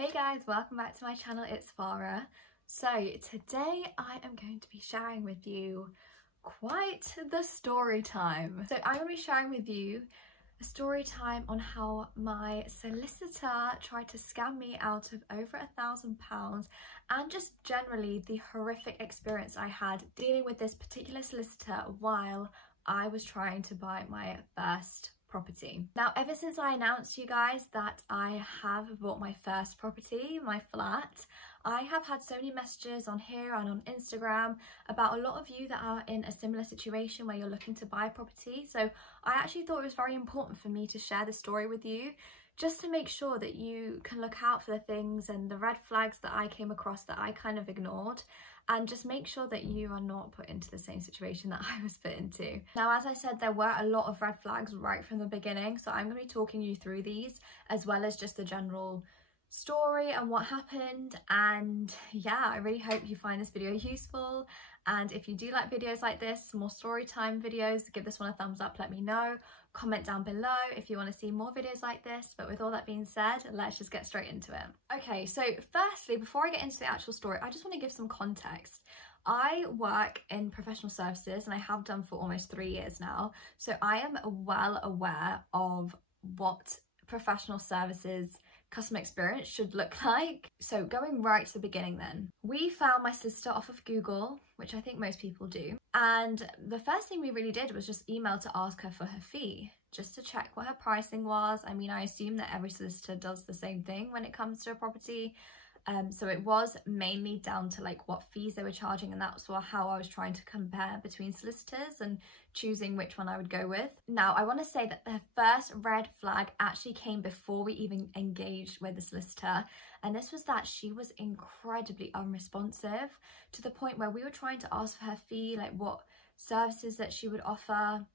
Hey guys, welcome back to my channel. It's Farah. So today I am going to be sharing with you quite the story time. So I'm going to be sharing with you a story time on how my solicitor tried to scam me out of over £1,000 and just generally the horrific experience I had dealing with this particular solicitor while I was trying to buy my first property. Now, ever since I announced to you guys that I have bought my first property, my flat, I have had so many messages on here and on Instagram about a lot of you that are in a similar situation where you're looking to buy a property. So I actually thought it was very important for me to share this story with you, just to make sure that you can look out for the things and the red flags that I came across that I kind of ignored, and just make sure that you are not put into the same situation that I was put into. Now, as I said, there were a lot of red flags right from the beginning, so I'm going to be talking you through these as well as just the general story and what happened. And yeah, I really hope you find this video useful, and if you do like videos like this, more story time videos, give this one a thumbs up, let me know. Comment down below if you want to see more videos like this. But with all that being said, let's just get straight into it. Okay, so firstly, before I get into the actual story, I just want to give some context. I work in professional services and I have done for almost 3 years now, so I am well aware of what professional services customer experience should look like. So going right to the beginning then, we found my solicitor off of Google, which I think most people do, and the first thing we really did was just email to ask her for her fee, just to check what her pricing was. I mean, I assume that every solicitor does the same thing when it comes to a property. So it was mainly down to like what fees they were charging, and that's how I was trying to compare between solicitors and choosing which one I would go with. Now, I want to say that the first red flag actually came before we even engaged with the solicitor, and this was that she was incredibly unresponsive, to the point where we were trying to ask for her fee, like what services that she would offer.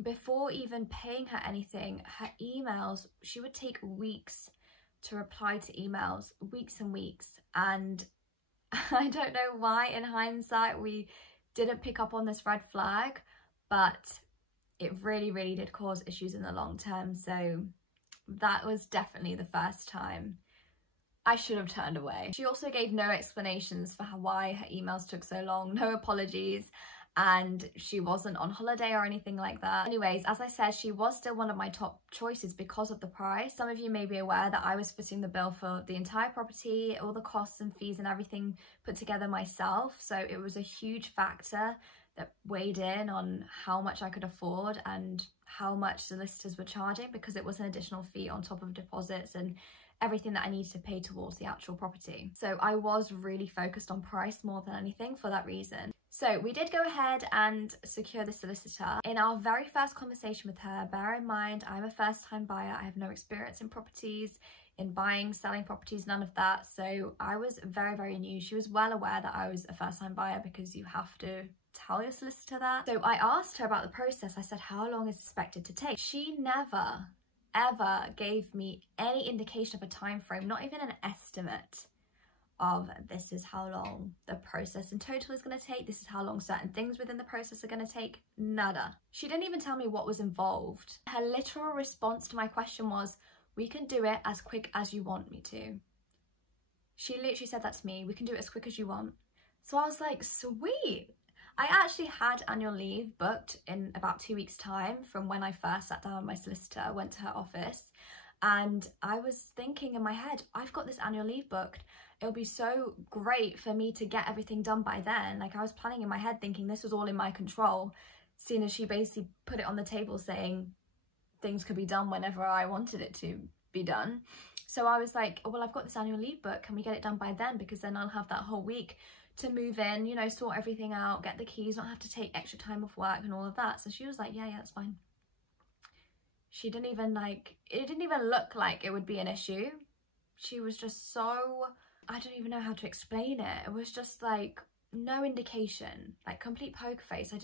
Before even paying her anything, her emails, she would take weeks to reply to emails, weeks and weeks, and I don't know why in hindsight we didn't pick up on this red flag, but it really did cause issues in the long term. So that was definitely the first time I should have turned away. She also gave no explanations for why her emails took so long, no apologies, and she wasn't on holiday or anything like that. Anyways, as I said, she was still one of my top choices because of the price. Some of you may be aware that I was footing the bill for the entire property, all the costs and fees and everything put together myself, so it was a huge factor that weighed in on how much I could afford and how much solicitors were charging, because it was an additional fee on top of deposits and everything that I needed to pay towards the actual property. So I was really focused on price more than anything for that reason. So we did go ahead and secure the solicitor. In our very first conversation with her, bear in mind, I'm a first-time buyer. I have no experience in properties, in buying, selling properties, none of that. So I was very new. She was well aware that I was a first-time buyer, because you have to tell your solicitor that. So I asked her about the process. I said, how long is it expected to take? She never ever gave me any indication of a time frame, not even an estimate of this is how long the process in total is going to take, this is how long certain things within the process are going to take. Nada. She didn't even tell me what was involved. Her literal response to my question was, we can do it as quick as you want me to. She literally said that to me, we can do it as quick as you want. So I was like, sweet. I actually had annual leave booked in about 2 weeks' time from when I first sat down with my solicitor, went to her office, and I was thinking in my head, I've got this annual leave booked. It'll be so great for me to get everything done by then. Like, I was planning in my head thinking this was all in my control, seeing as she basically put it on the table saying things could be done whenever I wanted it to be done. So I was like, oh, well, I've got this annual leave book. Can we get it done by then? Because then I'll have that whole week to move in, you know, sort everything out, get the keys, not have to take extra time off work and all of that. So she was like, yeah, that's fine. She didn't even it didn't even look like it would be an issue. She was just so, I don't even know how to explain it. It was just like no indication, like complete poker face. I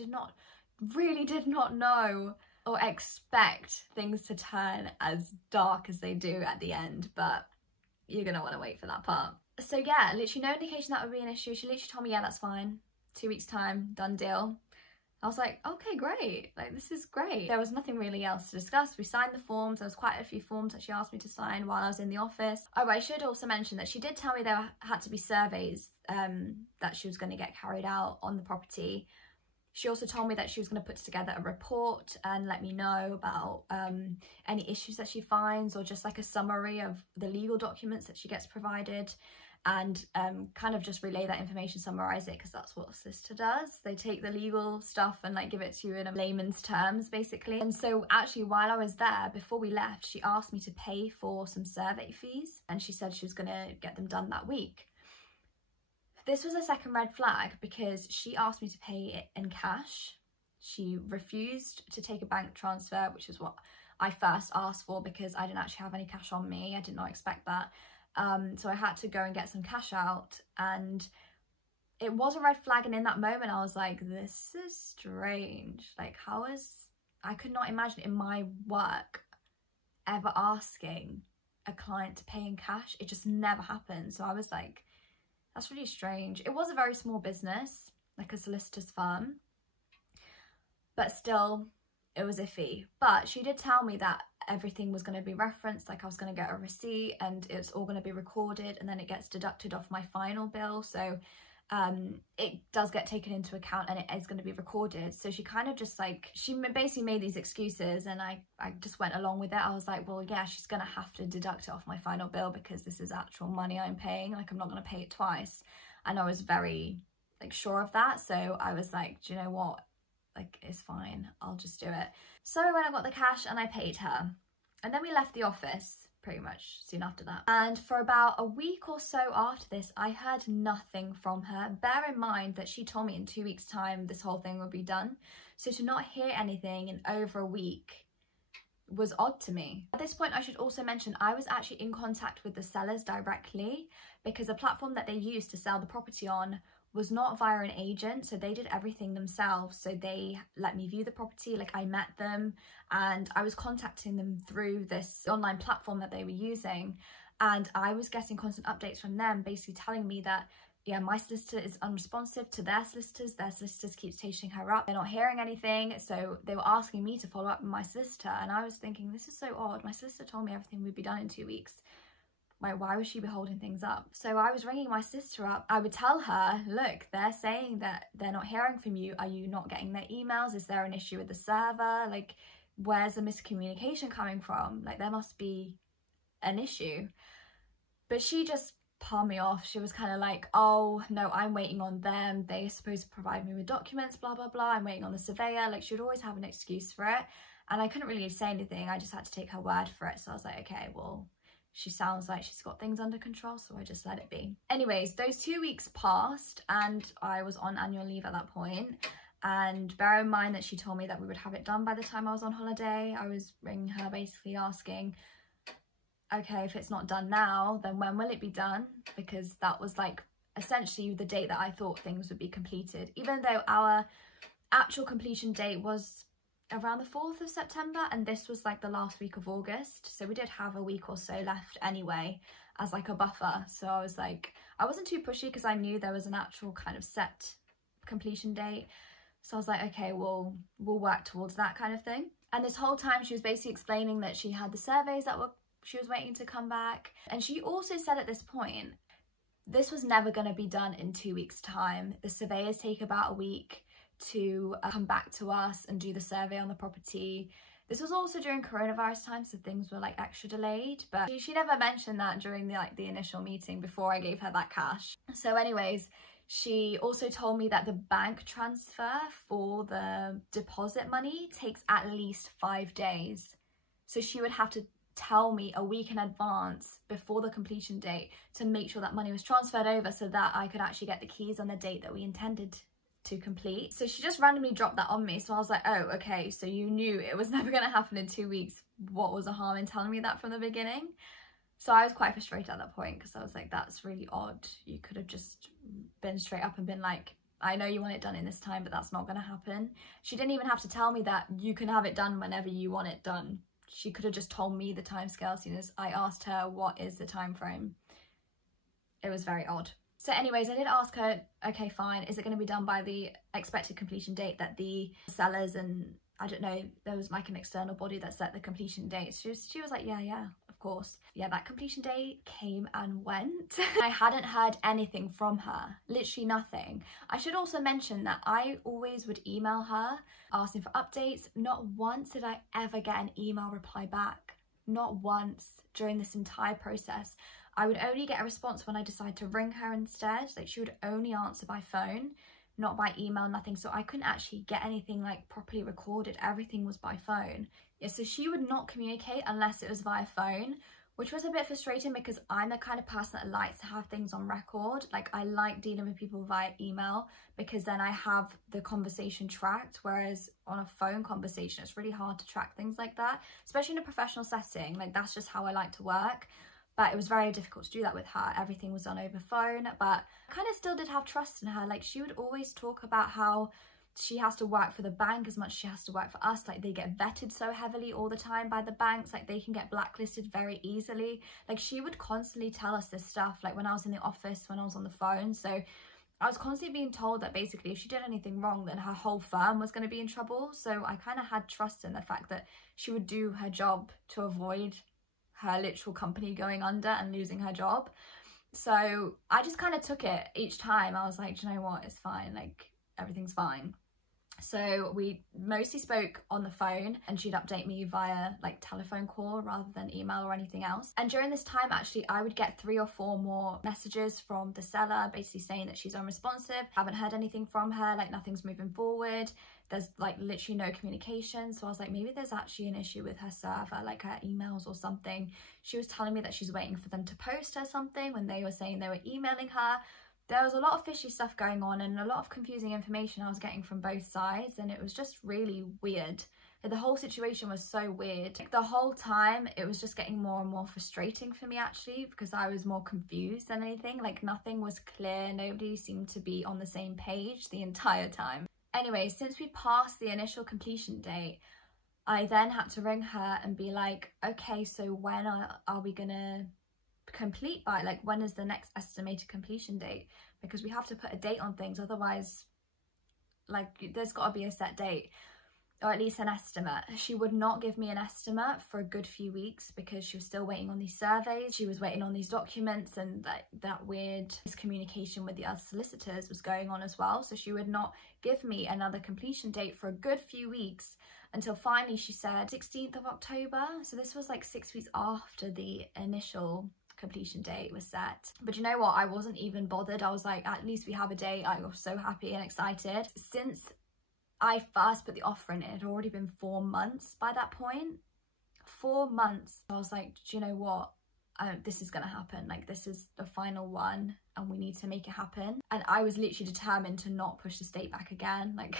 really did not know or expect things to turn as dark as they do at the end, but you're gonna want to wait for that part. So yeah, literally no indication that would be an issue. She literally told me, yeah, that's fine. 2 weeks time, done deal. I was like, okay, great, like this is great. There was nothing really else to discuss. We signed the forms. There was quite a few forms that she asked me to sign while I was in the office. Oh, I should also mention that she did tell me there had to be surveys that she was going to get carried out on the property. She also told me that she was going to put together a report and let me know about any issues that she finds, or just like a summary of the legal documents that she gets provided, and kind of just relay that information, summarize it, because that's what a solicitor does. They take the legal stuff and like give it to you in a layman's terms, basically. And so actually while I was there, before we left, she asked me to pay for some survey fees, and she said she was going to get them done that week. This was a second red flag because she asked me to pay it in cash. She refused to take a bank transfer, which is what I first asked for because I didn't actually have any cash on me. I did not expect that. So I had to go and get some cash out, and it was a red flag. And in that moment, I was like, this is strange. Like, I could not imagine in my work ever asking a client to pay in cash. It just never happened. So I was like, that's really strange. It was a very small business, like a solicitor's firm, but still it was iffy. But she did tell me that everything was going to be referenced, like I was going to get a receipt and it's all going to be recorded, and then it gets deducted off my final bill. So it does get taken into account and it is going to be recorded. So she kind of just like, she basically made these excuses, and I just went along with it. I was like, well, yeah, she's going to have to deduct it off my final bill because this is actual money I'm paying. Like, I'm not going to pay it twice. And I was very like sure of that. So I was like, do you know what? Like, it's fine, I'll just do it. So I went and got the cash and I paid her. And then we left the office pretty much soon after that. And for about a week or so after this, I heard nothing from her. Bear in mind that she told me in 2 weeks' time this whole thing would be done. So to not hear anything in over a week was odd to me. At this point, I should also mention I was actually in contact with the sellers directly, because the platform that they used to sell the property on was not via an agent, so they did everything themselves. So they let me view the property, like I met them, and I was contacting them through this online platform that they were using, and I was getting constant updates from them, basically telling me that, yeah, my solicitor is unresponsive to their solicitors keep chasing her up, they're not hearing anything. So they were asking me to follow up with my solicitor, and I was thinking, this is so odd. My solicitor told me everything would be done in 2 weeks. Like, why would she be holding things up? So I was ringing my sister up. I would tell her, look, they're saying that they're not hearing from you. Are you not getting their emails? Is there an issue with the server? Like, where's the miscommunication coming from? Like, there must be an issue. But she just palmed me off. She was kind of like, oh, no, I'm waiting on them. They're supposed to provide me with documents, blah, blah, blah. I'm waiting on the surveyor. Like, she would always have an excuse for it. And I couldn't really say anything. I just had to take her word for it. So I was like, okay, well, she sounds like she's got things under control, so I just let it be. Anyways, those 2 weeks passed and I was on annual leave at that point. And bear in mind that she told me that we would have it done by the time I was on holiday. I was ringing her basically asking, okay, if it's not done now, then when will it be done? Because that was like essentially the date that I thought things would be completed. Even though our actual completion date was around the 4th of September, and this was like the last week of August, so we did have a week or so left anyway as like a buffer. So I was like, I wasn't too pushy because I knew there was an actual kind of set completion date. So I was like, okay, we'll work towards that kind of thing. And this whole time she was basically explaining that she had the surveys that she was waiting to come back. And she also said at this point, this was never going to be done in 2 weeks' time. The surveyors take about a week to come back to us and do the survey on the property. This was also during coronavirus time, so things were like extra delayed, but she never mentioned that during the initial meeting before I gave her that cash. So anyways, she also told me that the bank transfer for the deposit money takes at least 5 days. So she would have to tell me a week in advance before the completion date to make sure that money was transferred over so that I could actually get the keys on the date that we intended to complete. So she just randomly dropped that on me. So I was like, oh, okay, so you knew it was never going to happen in 2 weeks. What was the harm in telling me that from the beginning? So I was quite frustrated at that point because I was like, that's really odd. You could have just been straight up and been like, I know you want it done in this time, but that's not going to happen. She didn't even have to tell me that you can have it done whenever you want it done. She could have just told me the timescale as soon as I asked her what is the time frame. It was very odd. So anyways, I did ask her, okay, fine, is it going to be done by the expected completion date that the sellers and, I don't know, there was like an external body that set the completion date. She was like, yeah, of course. Yeah, that completion date came and went. I hadn't heard anything from her, literally nothing. I should also mention that I always would email her asking for updates. Not once did I ever get an email reply back. Not once during this entire process. I would only get a response when I decided to ring her instead. Like, she would only answer by phone, not by email, nothing. So I couldn't actually get anything like properly recorded. Everything was by phone. Yeah, so she would not communicate unless it was via phone, which was a bit frustrating because I'm the kind of person that likes to have things on record. Like, I like dealing with people via email because then I have the conversation tracked, whereas on a phone conversation, it's really hard to track things like that, especially in a professional setting. Like, that's just how I like to work. But it was very difficult to do that with her. Everything was done over phone, but I kind of still did have trust in her. Like, she would always talk about how she has to work for the bank as much as she has to work for us. Like, they get vetted so heavily all the time by the banks. Like, they can get blacklisted very easily. Like, she would constantly tell us this stuff, like when I was in the office, when I was on the phone. So I was constantly being told that basically if she did anything wrong, then her whole firm was going to be in trouble. So I kind of had trust in the fact that she would do her job to avoid her literal company going under and losing her job. So I just kind of took it each time. I was like, do you know what, it's fine, like everything's fine. So we mostly spoke on the phone and she'd update me via like telephone call rather than email or anything else. And during this time, actually, I would get 3 or 4 more messages from the seller basically saying that she's unresponsive, haven't heard anything from her, like nothing's moving forward. There's like literally no communication. So I was like, maybe there's actually an issue with her server, like her emails or something. She was telling me that she's waiting for them to post her something when they were saying they were emailing her. There was a lot of fishy stuff going on and a lot of confusing information I was getting from both sides, and it was just really weird. Like, the whole situation was so weird. Like, the whole time it was just getting more and more frustrating for me actually, because I was more confused than anything. Like, nothing was clear, nobody seemed to be on the same page the entire time. Anyway, since we passed the initial completion date, I then had to ring her and be like, okay, so when are we gonna complete by? Like, when is the next estimated completion date? Because we have to put a date on things, otherwise, like, there's got to be a set date, or at least an estimate. She would not give me an estimate for a good few weeks because she was still waiting on these surveys, she was waiting on these documents, and that weird miscommunication with the other solicitors was going on as well. So she would not give me another completion date for a good few weeks, until finally she said 16th of October. So this was like 6 weeks after the initial completion date was set. But you know what, I wasn't even bothered. I was like, at least we have a date. I was so happy and excited. Since I first put the offer in, it had already been 4 months by that point. 4 months. I was like, do you know what, this is gonna happen. Like, this is the final one and we need to make it happen. And I was literally determined to not push the state back again. Like,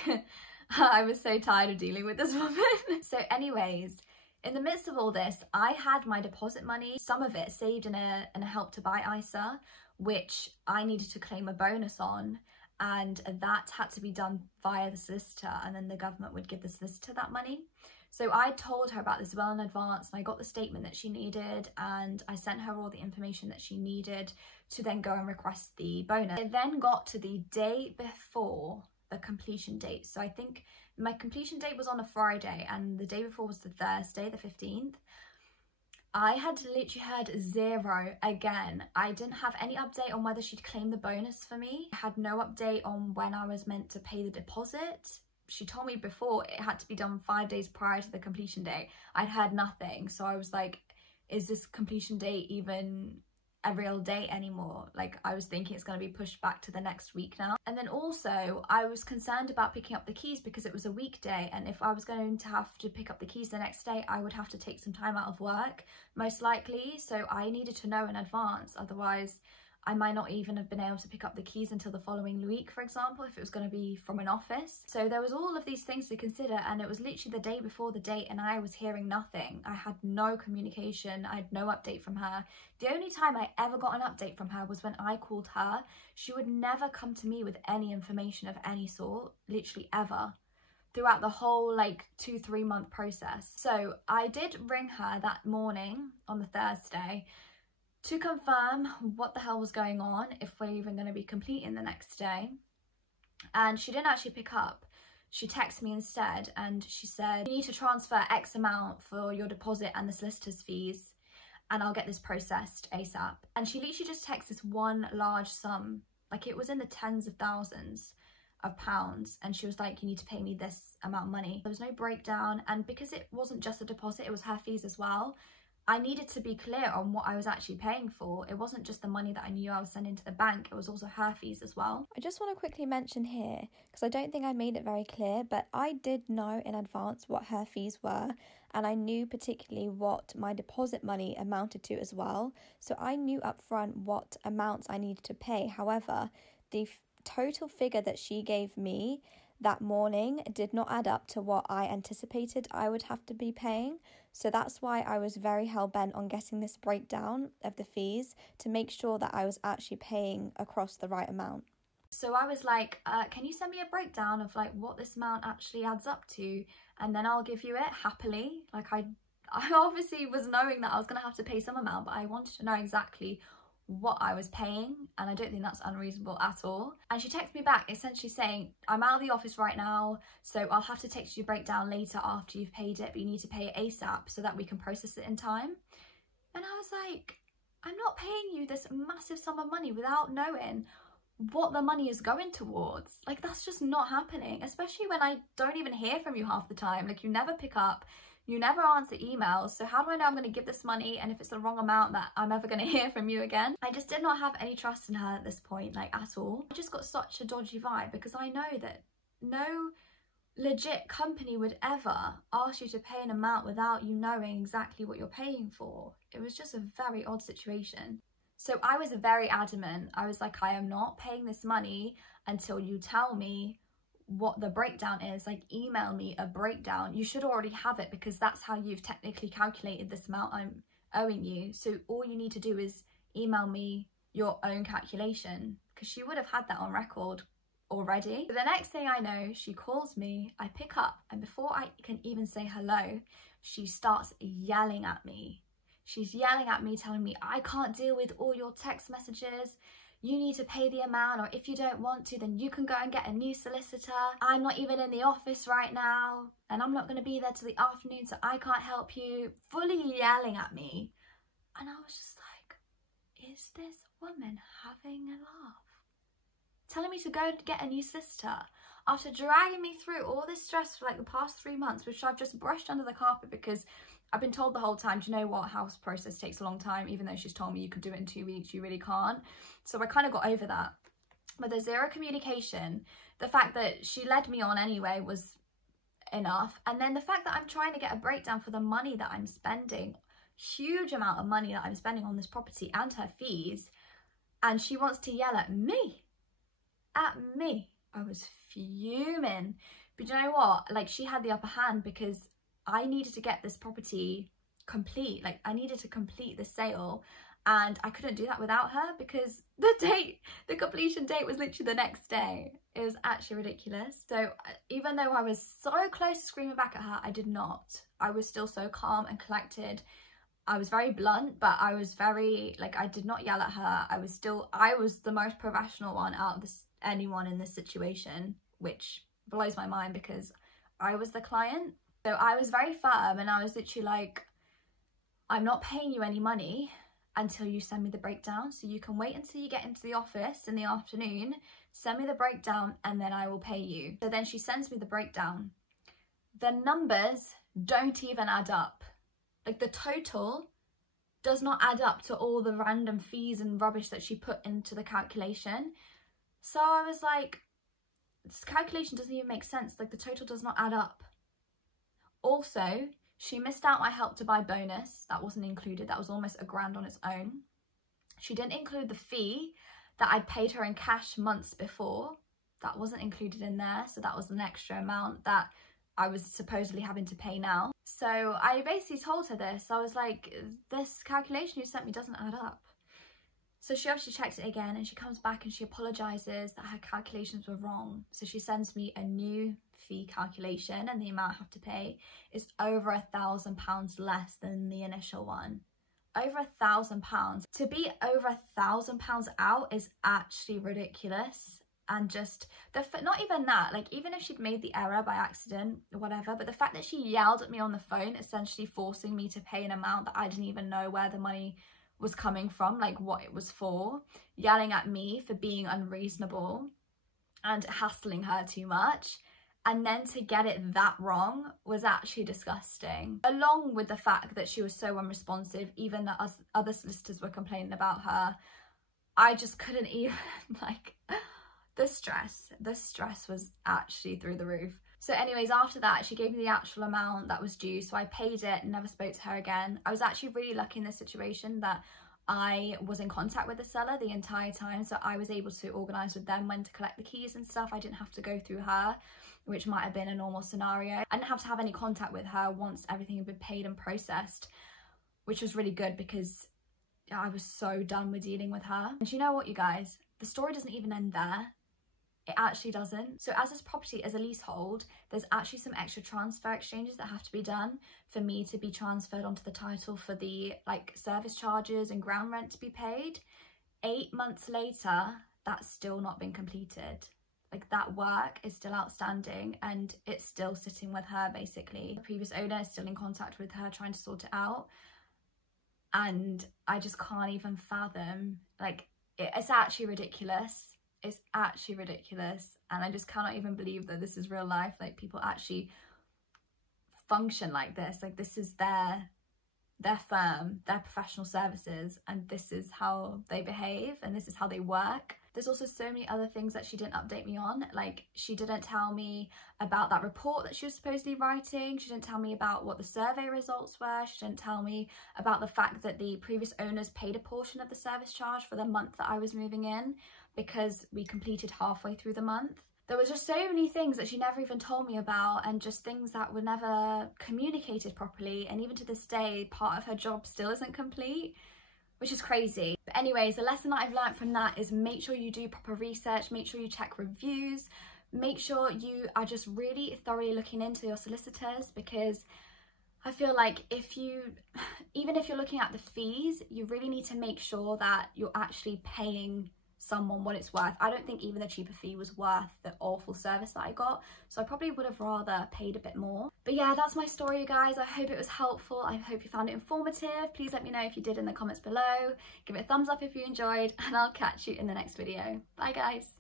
I was so tired of dealing with this woman. So anyways, in the midst of all this, I had my deposit money, some of it saved in a help to buy ISA, which I needed to claim a bonus on, and that had to be done via the solicitor, and then the government would give the solicitor that money. So I told her about this well in advance, and I got the statement that she needed, and I sent her all the information that she needed to then go and request the bonus. It then got to the day before the completion date. So I think my completion date was on a Friday and the day before was the Thursday, the 15th. I had literally heard zero again. I didn't have any update on whether she'd claimed the bonus for me. I had no update on when I was meant to pay the deposit. She told me before it had to be done 5 days prior to the completion date. I'd heard nothing. So I was like, is this completion date even a real date anymore? Like, I was thinking it's going to be pushed back to the next week now. And then also I was concerned about picking up the keys because it was a weekday, and if I was going to have to pick up the keys the next day, I would have to take some time out of work most likely. So I needed to know in advance, otherwise I might not even have been able to pick up the keys until the following week, for example, if it was going to be from an office. So there was all of these things to consider, and it was literally the day before the date and I was hearing nothing. I had no communication. I had no update from her. The only time I ever got an update from her was when I called her. She would never come to me with any information of any sort, literally ever, throughout the whole like 2-3 month process. So I did ring her that morning on the Thursday to confirm what the hell was going on, if we're even going to be completing the next day. And she didn't actually pick up. She texted me instead and she said, you need to transfer X amount for your deposit and the solicitor's fees, and I'll get this processed ASAP. And she literally just texted this one large sum, like it was in the tens of thousands of pounds, and she was like, you need to pay me this amount of money. There was no breakdown, and because it wasn't just a deposit, it was her fees as well, I needed to be clear on what I was actually paying for. It wasn't just the money that I knew I was sending to the bank, it was also her fees as well. I just want to quickly mention here, because I don't think I made it very clear, but I did know in advance what her fees were, and I knew particularly what my deposit money amounted to as well. So I knew upfront what amounts I needed to pay. However, the total figure that she gave me that morning did not add up to what I anticipated I would have to be paying. So that's why I was very hell-bent on getting this breakdown of the fees to make sure that I was actually paying across the right amount. So I was like, can you send me a breakdown of like what this amount actually adds up to, and then I'll give you it happily. Like I obviously was knowing that I was going to have to pay some amount, but I wanted to know exactly what I was paying, and I don't think that's unreasonable at all. And she texted me back essentially saying, I'm out of the office right now, so I'll have to text you a breakdown later after you've paid it, but you need to pay it ASAP so that we can process it in time. And I was like, I'm not paying you this massive sum of money without knowing what the money is going towards. Like, that's just not happening, especially when I don't even hear from you half the time. Like, you never pick up, you never answer emails, so how do I know I'm going to give this money, and if it's the wrong amount, that I'm ever going to hear from you again? I just did not have any trust in her at this point, like at all. I just got such a dodgy vibe, because I know that no legit company would ever ask you to pay an amount without you knowing exactly what you're paying for. It was just a very odd situation. So I was very adamant. I was like, I am not paying this money until you tell me what the breakdown is. Like, email me a breakdown. You should already have it, because that's how you've technically calculated this amount I'm owing you. So all you need to do is email me your own calculation, because she would have had that on record already. But the next thing I know, she calls me, I pick up, and before I can even say hello, she starts yelling at me. She's yelling at me, telling me I can't deal with all your text messages. You need to pay the amount, or if you don't want to, then you can go and get a new solicitor. I'm not even in the office right now, and I'm not going to be there till the afternoon, so I can't help you. Fully yelling at me. And I was just like, is this woman having a laugh? Telling me to go and get a new solicitor after dragging me through all this stress for like the past 3 months, which I've just brushed under the carpet, because I've been told the whole time, do you know what, house process takes a long time, even though she's told me you could do it in 2 weeks, you really can't. So I kind of got over that. But the zero communication, the fact that she led me on anyway was enough. And then the fact that I'm trying to get a breakdown for the money that I'm spending, huge amount of money that I'm spending on this property and her fees, and she wants to yell at me. At me. I was fuming. But you know what? Like, she had the upper hand, because I needed to get this property complete. Like, I needed to complete the sale, and I couldn't do that without her, because the completion date was literally the next day. It was actually ridiculous. So even though I was so close to screaming back at her, I did not. I was still so calm and collected. I was very blunt, but I was very, like, I did not yell at her. I was the most professional one out of anyone in this situation, which blows my mind, because I was the client. So I was very firm, and I was literally like, I'm not paying you any money until you send me the breakdown. So you can wait until you get into the office in the afternoon, send me the breakdown, and then I will pay you. So then she sends me the breakdown. The numbers don't even add up. Like, the total does not add up to all the random fees and rubbish that she put into the calculation. So I was like, this calculation doesn't even make sense. Like, the total does not add up. Also, she missed out my Help to Buy bonus. That wasn't included. That was almost £1,000 on its own. She didn't include the fee that I'd paid her in cash months before. That wasn't included in there. So that was an extra amount that I was supposedly having to pay now. So I basically told her this. I was like, this calculation you sent me doesn't add up. So she obviously checked it again, and she comes back and she apologises that her calculations were wrong. So she sends me a new fee calculation, and the amount I have to pay is over £1,000 less than the initial one. over £1,000. To be over £1,000 out is actually ridiculous. And just not even that, like even if she'd made the error by accident or whatever, but the fact that she yelled at me on the phone, essentially forcing me to pay an amount that I didn't even know where the money was coming from, like what it was for, yelling at me for being unreasonable and hassling her too much, and then to get it that wrong was actually disgusting. Along with the fact that she was so unresponsive, even that other solicitors were complaining about her, I just couldn't even, like, the stress was actually through the roof. So anyways, after that, she gave me the actual amount that was due, so I paid it and never spoke to her again. I was actually really lucky in this situation that I was in contact with the seller the entire time, so I was able to organise with them when to collect the keys and stuff. I didn't have to go through her, which might have been a normal scenario. I didn't have to have any contact with her once everything had been paid and processed, which was really good because I was so done with dealing with her. And you know what, you guys? The story doesn't even end there. It actually doesn't. So as this property is a leasehold, there's actually some extra transfer exchanges that have to be done for me to be transferred onto the title for the like service charges and ground rent to be paid. 8 months later, that's still not been completed. Like that work is still outstanding and it's still sitting with her basically. The previous owner is still in contact with her trying to sort it out. And I just can't even fathom, like it's actually ridiculous. It's actually ridiculous, and I just cannot even believe that this is real life. Like people actually function like this. Like this is their firm, their professional services, and this is how they behave and this is how they work. There's also so many other things that she didn't update me on. Like she didn't tell me about that report that she was supposedly writing. She didn't tell me about what the survey results were. She didn't tell me about the fact that the previous owners paid a portion of the service charge for the month that I was moving in, because we completed halfway through the month. There was just so many things that she never even told me about, and just things that were never communicated properly. And even to this day, part of her job still isn't complete, which is crazy. But anyways, the lesson that I've learned from that is make sure you do proper research, make sure you check reviews, make sure you are just really thoroughly looking into your solicitors, because I feel like even if you're looking at the fees, you really need to make sure that you're actually paying someone what it's worth. I don't think even the cheaper fee was worth the awful service that I got, so I probably would have rather paid a bit more. But yeah, that's my story, you guys. I hope it was helpful. I hope you found it informative. Please let me know if you did in the comments below. Give it a thumbs up if you enjoyed, and I'll catch you in the next video. Bye guys.